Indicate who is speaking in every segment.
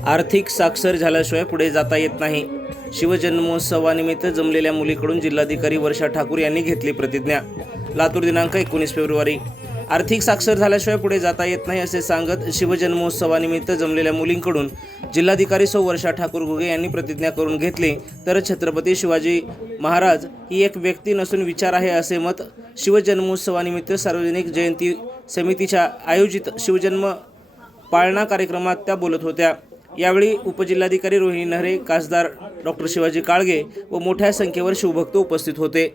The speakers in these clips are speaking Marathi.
Speaker 1: आर्थिक साक्षर झाल्याशिवाय पुढे जाता येत नाही. शिवजन्मोत्सवानिमित्त जमलेल्या मुलीकडून जिल्हाधिकारी वर्षा ठाकूर यांनी घेतली प्रतिज्ञा. लातूर दिनांक एकोणीस फेब्रुवारी. आर्थिक साक्षर झाल्याशिवाय पुढे जाता येत नाही असे सांगत शिवजन्मोत्सवानिमित्त जमलेल्या मुलींकडून जिल्हाधिकारी सौ वर्षा ठाकूर घुगे यांनी प्रतिज्ञा करून घेतली. तर छत्रपती शिवाजी महाराज ही एक व्यक्ती नसून विचार आहे असे मत शिवजन्मोत्सवानिमित्त सार्वजनिक जयंती समितीच्या आयोजित शिवजन्म पाळणा कार्यक्रमात त्या बोलत होत्या. यावेळी उपजिल्हाधिकारी रोहिणी नहरे खासदार डॉक्टर शिवाजी काळगे व मोठ्या संख्येवर शिवभक्त उपस्थित होते.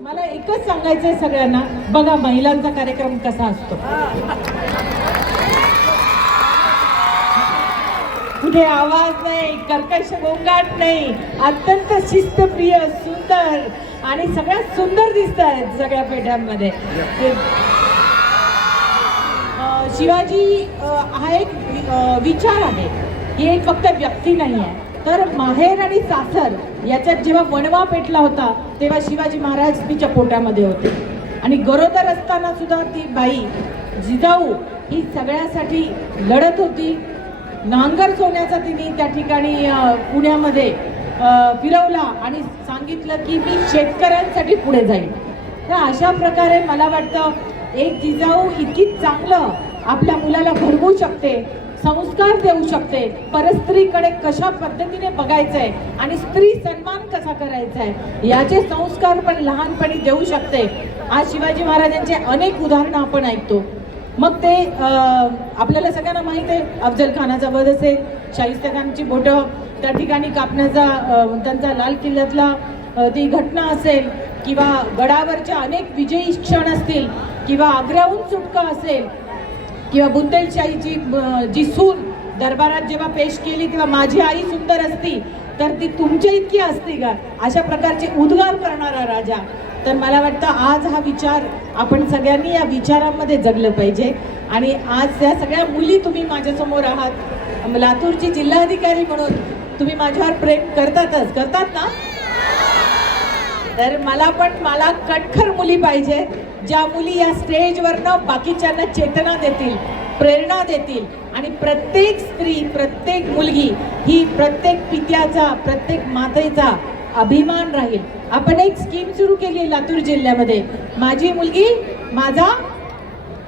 Speaker 2: मला एकच सांगायचंय सगळ्यांना बघा महिलांचा कार्यक्रम कसा असतो. कुठे आवाज नाही कर्कश गोंगाट नाही अत्यंत शिस्तप्रिय सुंदर आणि सगळ्यात सुंदर दिसत आहेत सगळ्या पेठ्यांमध्ये. शिवाजी हा एक विचार आहे. ही एक फक्त व्यक्ती नाही आहे तर माहेर आणि सासर याच्यात जेव्हा वणवा पेटला होता तेव्हा शिवाजी महाराज तिच्या पोटामध्ये होते. आणि गरोदर असताना सुद्धा ती बाई जिजाऊ ही सगळ्यासाठी लढत होती. नांगर सोन्याचा तिने त्या ठिकाणी पुण्यामध्ये फिरवला आणि सांगितलं की मी शेतकऱ्यांसाठी पुढे जाईल तर अशा प्रकारे मला वाटतं एक जिजाऊ इतकी चांगलं आपल्या मुलाला भरवू शकते संस्कार देऊ शकते. परस्त्रीकडे कशा पद्धतीने बघायचंय आणि स्त्री सन्मान कसा करायचा आहे याचे संस्कार पण लहानपणी देऊ शकते. आज शिवाजी महाराजांचे अनेक उदाहरणं आपण ऐकतो. मग ते आपल्याला सगळ्यांना माहीत आहे अफजल खानाचा वध असेल शाहिस्ता खानची बोटं त्या ठिकाणी कापण्याचा त्यांचा लाल किल्ल्यातला ती घटना असेल किंवा गडावरच्या अनेक विजयी क्षण असतील किंवा आग्र्याहून सुटका असेल किंवा बुंदेलशाहीची जी सून दरबारात जेव्हा पेश केली तेव्हा माझी आई सुंदर असती तर ती तुमच्या इतकी असती का? अशा प्रकारचे उद्गार करणारा राजा. तर मला वाटतं आज हा विचार आपण सगळ्यांनी या विचारांमध्ये जगलं पाहिजे. आणि आज त्या सगळ्या मुली तुम्ही माझ्यासमोर आहात. लातूरची जिल्हाधिकारी म्हणून तुम्ही माझ्यावर प्रेम करतातच. करतात ना? तर मला पण मला कटखर मुली पाहिजे ज्या मुली या स्टेजवरनं बाकीच्यांना चेतना देतील प्रेरणा देतील. आणि प्रत्येक स्त्री प्रत्येक मुलगी ही प्रत्येक पित्याचा प्रत्येक मातेचा अभिमान राहील. आपण एक स्कीम सुरू केली आहे लातूर जिल्ह्यामध्ये. माझी मुलगी माझा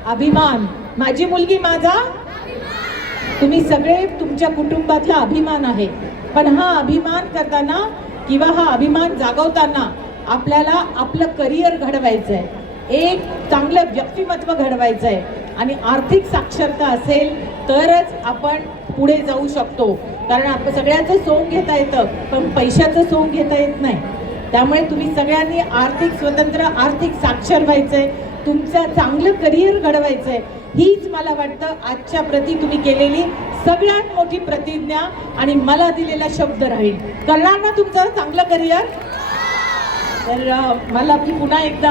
Speaker 2: अभिमान. माझी मुलगी माझा तुम्ही सगळे तुमच्या कुटुंबातला अभिमान आहे. पण हा अभिमान करताना किंवा हा अभिमान जागवताना आपल्याला आपलं करिअर घडवायचं आहे एक चांगलं व्यक्तिमत्व घडवायचं आहे आणि आर्थिक साक्षरता असेल तरच आपण पुढे जाऊ शकतो. कारण आपण सगळ्यांचं सोंग घेता येतं पण पैशाचं सोंग घेता येत नाही. त्यामुळे तुम्ही सगळ्यांनी आर्थिक स्वतंत्र आर्थिक साक्षर व्हायचं आहे तुमचं चांगलं करिअर घडवायचं आहे हीच मला वाटतं आजच्या प्रती तुम्ही केलेली सगळ्यात मोठी प्रतिज्ञा आणि मला दिलेला शब्द राहील. करणार ना तुमचं चांगलं करिअर? तर मला मी पुन्हा एकदा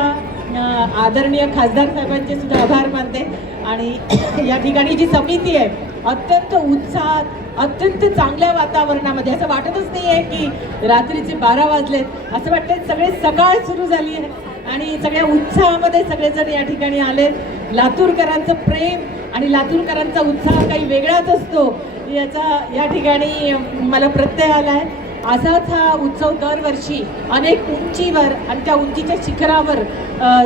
Speaker 2: आदरणीय खासदार साहेबांचे सुद्धा आभार मानते. आणि या ठिकाणी जी समिती आहे अत्यंत उत्साहात अत्यंत चांगल्या वातावरणामध्ये असं वाटतच नाही आहे की रात्रीचे बारा वाजलेत. असं वाटतं सगळे सकाळ सुरू झाली आहे. आणि सगळ्या उत्साहामध्ये सगळेजण या ठिकाणी आले लातूरकरांचं प्रेम आणि लातूरकरांचा उत्साह काही वेगळाच असतो याचा या ठिकाणी मला प्रत्यय आला आहे असाच हा उत्सव दरवर्षी अनेक उंचीवर आणि त्या उंचीच्या शिखरावर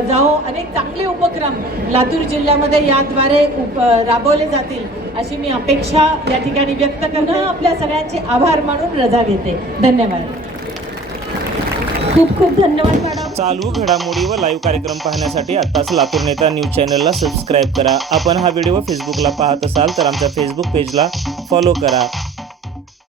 Speaker 2: जाओ अनेक चांगले उपक्रम लातूर जिल्ह्यामध्ये याद्वारे उप राबवले जातील अशी मी अपेक्षा या ठिकाणी व्यक्त करणं आपल्या सगळ्यांचे आभार मानून रजा घेते. धन्यवाद. खूप खूप धन्यवाद मॅडम.
Speaker 1: चालू घडामोडी व लाईव्ह कार्यक्रम पाहण्यासाठी आत्ताच लातूर नेता न्यूज चॅनलला सबस्क्राईब करा. आपण हा व्हिडिओ फेसबुकला पाहत असाल तर आमच्या फेसबुक पेजला फॉलो करा.